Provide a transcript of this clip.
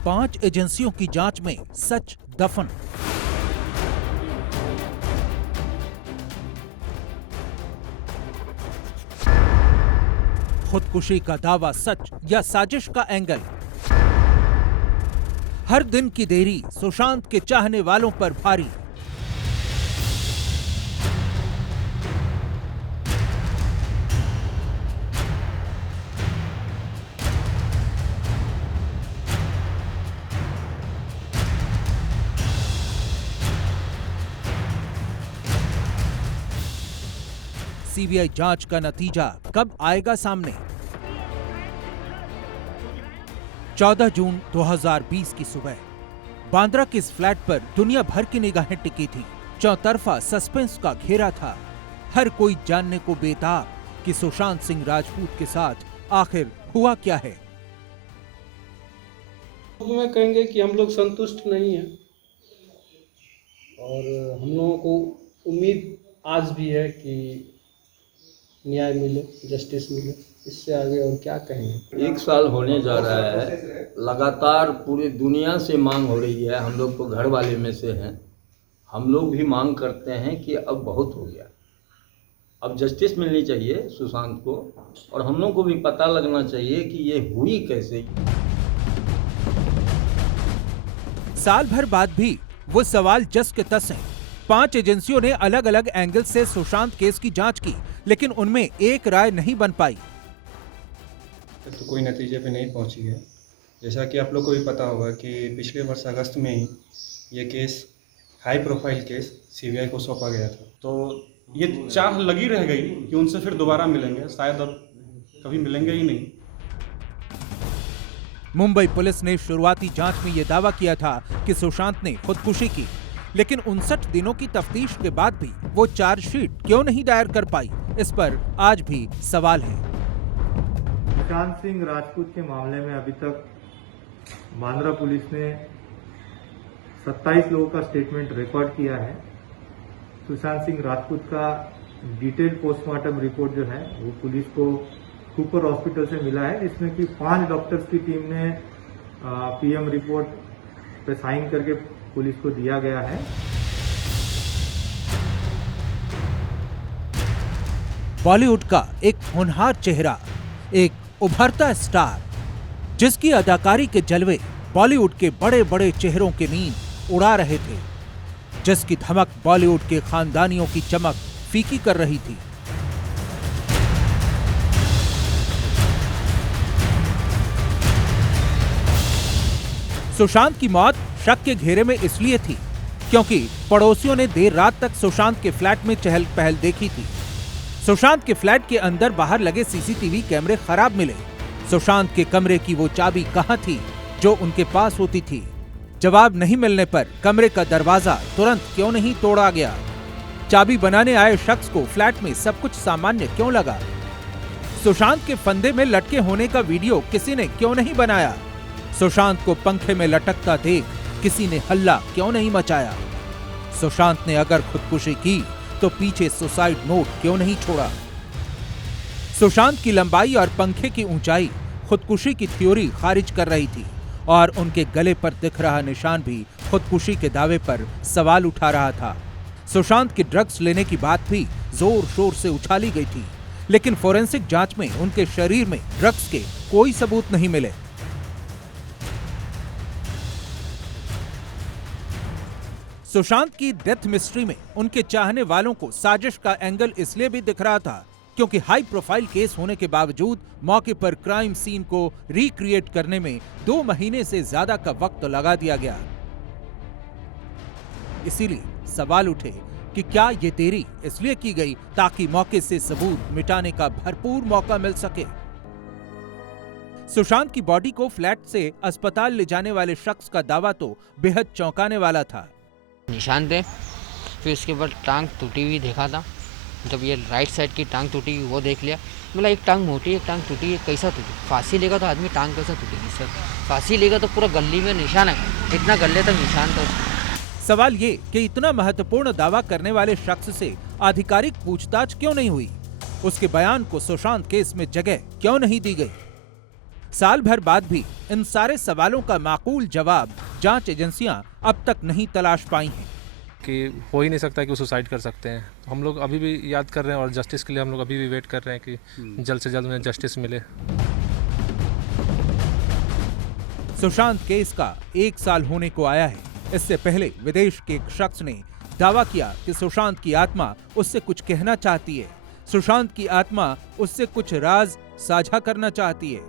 5 एजेंसियों की जांच में सच दफन। खुदकुशी का दावा सच या साजिश का एंगल? हर दिन की देरी सुशांत के चाहने वालों पर भारी। सीबीआई जांच का नतीजा कब आएगा सामने? 14 जून 2020 की सुबह बांद्रा के इस फ्लैट पर दुनिया भर की निगाहें टिकी थी। चौतरफा सस्पेंस का घेरा था। हर कोई जानने को बेताब कि सुशांत सिंह राजपूत के साथ आखिर हुआ क्या है। में कहेंगे कि हम लोग संतुष्ट नहीं हैं और हम लोगों को उम्मीद आज भी है कि न्याय मिले, जस्टिस मिले। इससे आगे और क्या कहेंगे। 1 साल होने जा रहा है, लगातार पूरी दुनिया से मांग हो रही है। हम लोग तो घर वाले में से हैं, हम लोग भी मांग करते हैं कि अब बहुत हो गया, अब जस्टिस मिलनी चाहिए सुशांत को, और हम लोग को भी पता लगना चाहिए कि ये हुई कैसे। साल भर बाद भी वो सवाल जस के तस हैं। 5 एजेंसियों ने अलग अलग एंगल से सुशांत केस की जांच की, लेकिन उनमें एक राय नहीं बन पाई। तो कोई नतीजे पे नहीं पहुंची है। जैसा कि आप लोग को भी पता होगा कि पिछले वर्ष अगस्त में ही ये case, high profile case, CBI को सौंपा गया था। तो ये चाह लगी रह गई कि उनसे फिर दोबारा मिलेंगे, शायद अब कभी मिलेंगे ही नहीं। मुंबई पुलिस ने शुरुआती जांच में यह दावा किया था कि सुशांत ने खुदकुशी की, लेकिन 59 दिनों की तफ्तीश के बाद भी वो चार्जशीट क्यों नहीं दायर कर पाई, इस पर आज भी सवाल है। सुशांत सिंह राजपूत के मामले में अभी तक बांद्रा पुलिस ने 27 लोगों का स्टेटमेंट रिकॉर्ड किया है। सुशांत सिंह राजपूत का डिटेल पोस्टमार्टम रिपोर्ट जो है वो पुलिस को कूपर हॉस्पिटल से मिला है, जिसमें कि 5 डॉक्टर्स की टीम ने पीएम रिपोर्ट पे साइन करके पुलिस को दिया गया है। बॉलीवुड का एक होनहार चेहरा, एक उभरता स्टार, जिसकी अदाकारी के जलवे बॉलीवुड के बड़े बड़े चेहरों की नींद उड़ा रहे थे, जिसकी धमक बॉलीवुड के खानदानियों की चमक फीकी कर रही थी। सुशांत की मौत शक के घेरे में इसलिए थी क्योंकि पड़ोसियों ने देर रात तक सुशांत के फ्लैट में चहल पहल देखी थी। सुशांत के फ्लैट के अंदर बाहर लगे सीसीटीवी कैमरे खराब मिले। सुशांत के कमरे की वो चाबी कहां थी जो उनके पास होती थी? जवाब नहीं मिलने पर कमरे का दरवाजा तुरंत क्यों नहीं तोड़ा गया? चाबी बनाने आए शख्स को फ्लैट में सब कुछ सामान्य क्यों लगा? सुशांत के फंदे में लटके होने का वीडियो किसी ने क्यों नहीं बनाया? सुशांत को पंखे में लटकता देख किसी ने हल्ला क्यों नहीं मचाया? सुशांत ने अगर खुदकुशी की तो पीछे सुसाइड नोट क्यों नहीं छोड़ा? सुशांत की लंबाई और पंखे की ऊंचाई खुदकुशी की थ्योरी खारिज कर रही थी, और उनके गले पर दिख रहा निशान भी खुदकुशी के दावे पर सवाल उठा रहा था। सुशांत की ड्रग्स लेने की बात भी जोर शोर से उछाली गई थी, लेकिन फोरेंसिक जांच में उनके शरीर में ड्रग्स के कोई सबूत नहीं मिले। सुशांत की डेथ मिस्ट्री में उनके चाहने वालों को साजिश का एंगल इसलिए भी दिख रहा था क्योंकि हाई प्रोफाइल केस होने के बावजूद मौके पर क्राइम सीन को रिक्रिएट करने में 2 महीने से ज्यादा का वक्त लगा दिया गया। इसीलिए सवाल उठे कि क्या ये देरी इसलिए की गई ताकि मौके से सबूत मिटाने का भरपूर मौका मिल सके। सुशांत की बॉडी को फ्लैट से अस्पताल ले जाने वाले शख्स का दावा तो बेहद चौंकाने वाला था। निशान थे, फिर उसके बाद टांग टूटी हुई देखा था। जब ये राइट साइड की टांग टूटी हुई वो देख लिया, बोला एक टांग मोटी एक टांग टूटी है, कैसा टूटी? फांसी लेगा तो आदमी टांग कैसा टूटेगी सर? फांसी लेगा तो पूरा गले में निशान है, इतना गले तक निशान था। सवाल ये कि इतना महत्वपूर्ण दावा करने वाले शख्स से आधिकारिक पूछताछ क्यों नहीं हुई? उसके बयान को सुशांत केस में जगह क्यों नहीं दी गई? साल भर बाद भी इन सारे सवालों का माकूल जवाब जांच एजेंसियां अब तक नहीं तलाश पाई हैं। कि हो ही नहीं सकता कि वो सुसाइड कर सकते हैं। हम लोग अभी भी याद कर रहे हैं और जस्टिस के लिए हम लोग अभी भी वेट कर रहे हैं कि जल्द से जल्द उन्हें जस्टिस मिले। सुशांत केस का 1 साल होने को आया है। इससे पहले विदेश के एक शख्स ने दावा किया कि सुशांत की आत्मा उससे कुछ कहना चाहती है। सुशांत की आत्मा उससे कुछ राज साझा करना चाहती है।